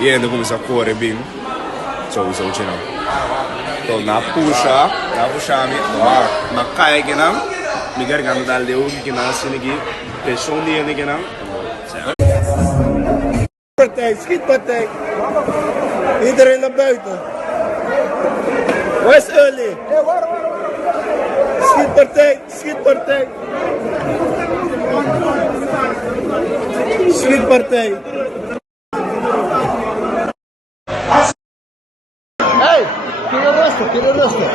E ainda começa a correr bem. Sowieso, não. Então, na puxa, na caia que não, me garganta da leu que não, assim, que pressão de ainda que não. Partij, schietpartij. Iedereen naar buiten. West early. Schietpartij, schietpartij. Schietpartij. Hey, kunnen rustig, kunnen rustig.